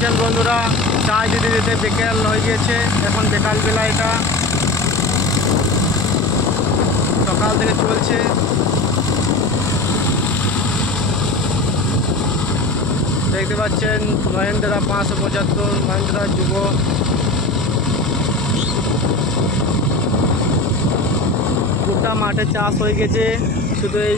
পাচ্ছেন বন্ধুরা, চা দিতে দিতে বিকেল হয়ে গিয়েছে। এখন বিকালবেলা, এটা সকাল থেকে চলছে। দেখতে পাচ্ছেন মহেন্দ্রা 575, মহেন্দ্রা যুব। গোটা মাঠে চাষ হয়ে গেছে, শুধু এই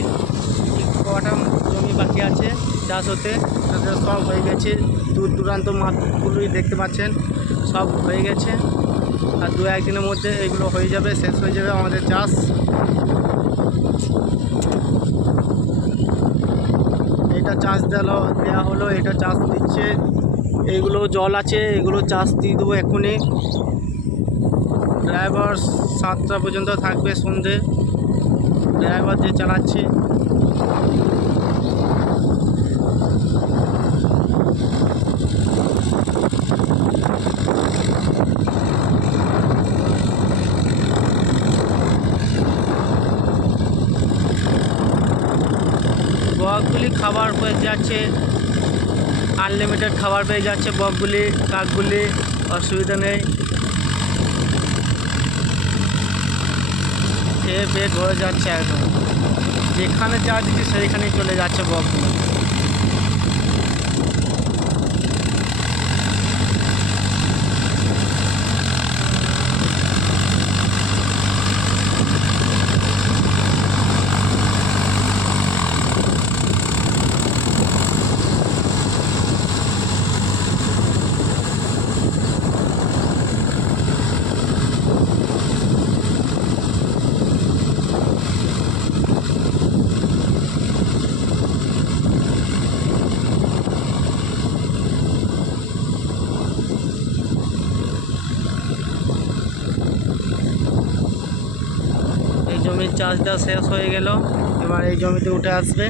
কটা জমি বাকি আছে চাষ হতে। তাদের সব হয়ে গেছে, দূর দূরান্ত মাঠগুলোই দেখতে পাচ্ছেন সব হয়ে গেছে। আর দু একদিনের মধ্যে এগুলো হয়ে যাবে, শেষ হয়ে যাবে আমাদের চাষ। এটা চাষ দেওয়া হলো, এটা চাষ দিচ্ছে। এইগুলো জল আছে, এগুলো চাষ দিয়ে দেবো এখনই। ড্রাইভার 7টা পর্যন্ত থাকবে সন্ধে, ড্রাইভার যে চালাচ্ছে। বকগুলি খাবার পেয়ে যাচ্ছে, আনলিমিটেড খাবার পেয়ে যাচ্ছে বকগুলি, কাকগুলি, অসুবিধা নেই। খেয়ে পেট ভরে যাচ্ছে একদম, যেখানে যা দিচ্ছি সেইখানেই চলে যাচ্ছে বকগুলো। জমির চাষটা শেষ হয়ে গেল, এবার এই জমিতে উঠে আসবে।